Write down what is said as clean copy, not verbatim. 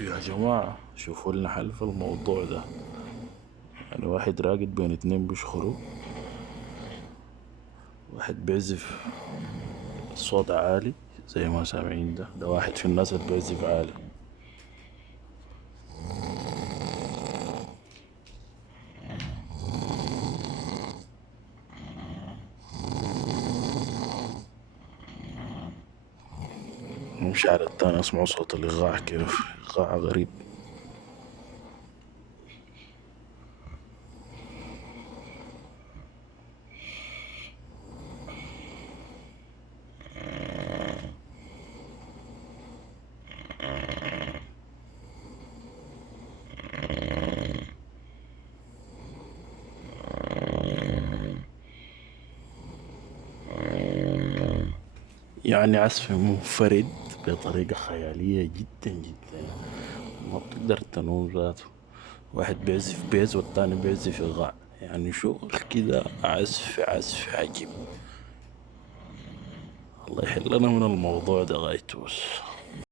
يا جماعة شوفوا لنا حل في الموضوع ده. يعني واحد راقد بين اتنين بيشخروا، واحد بيعزف الصوت عالي زي ما سامعين، ده واحد في الناس اللي بيعزف عالي. نمشي على التاني اسمعوا صوت الإيقاع كيف إيقاع غريب. يعني عزف منفرد بطريقة خيالية جدا جدا، ما بتقدر تنوم ذاته. واحد بيعزف بيز والتاني بيعزف إيقاع، يعني شغل كده عزف عزف عجيب. الله يحلنا من الموضوع ده غايته بس.